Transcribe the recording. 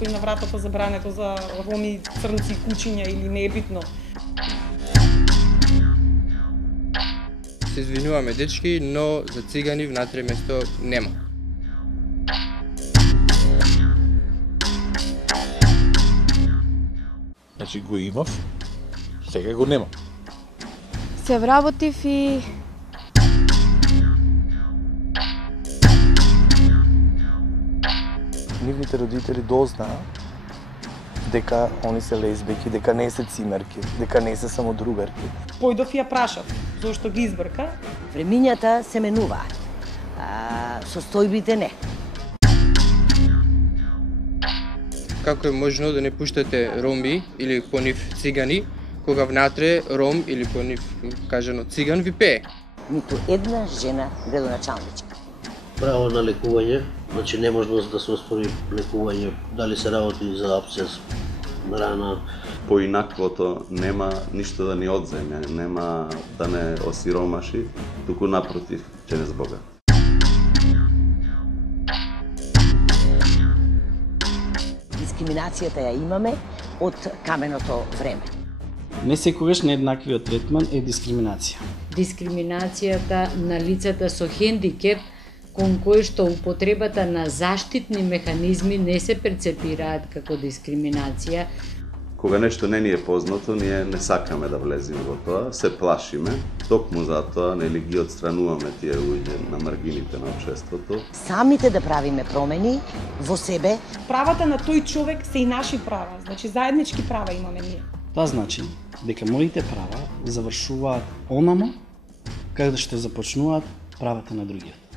стои на вратата забрането за роми, црнци, кучиња или не е битно. Се извинуваме дечки, но за цигани внатре место нема. Значи го имав, сега го нема. Се вработив и Нивните родители дознаа дека они се лесбики, дека не се цимерки, дека не се само другарки. Појдов и ја прашав зошто ги избрка. Времињата се менуваат, состојбите не. Како е можно да не пуштате роми или по нив цигани, кога внатре ром или по нив кажано циган ви пее? Ниту една жена градоначалничка. Право на лекување, значи неможност да се оспори лекување, дали се работи за абсцес, рана. Поинаквото нема ништо да ни одземе, нема да не осиромаши, туку напротив, ќе не збога. Дискриминацијата ја имаме од каменото време. Не секогаш нееднаквиот третман е дискриминација. Дискриминацијата на лицата со хендикеп, кон кои што употребата на заштитни механизми не се перцепираат како дискриминација. Кога нешто не ни е познато, ние не сакаме да влеземе во тоа, се плашиме, токму затоа нели ги отстрануваме тие луѓе на маргините на општеството. Самите да правиме промени во себе. Правата на тој човек се и наши права, значи заеднички права имаме ние. Тоа значи дека моите права завршуваат онамо каде што започнуваат правата на другиот.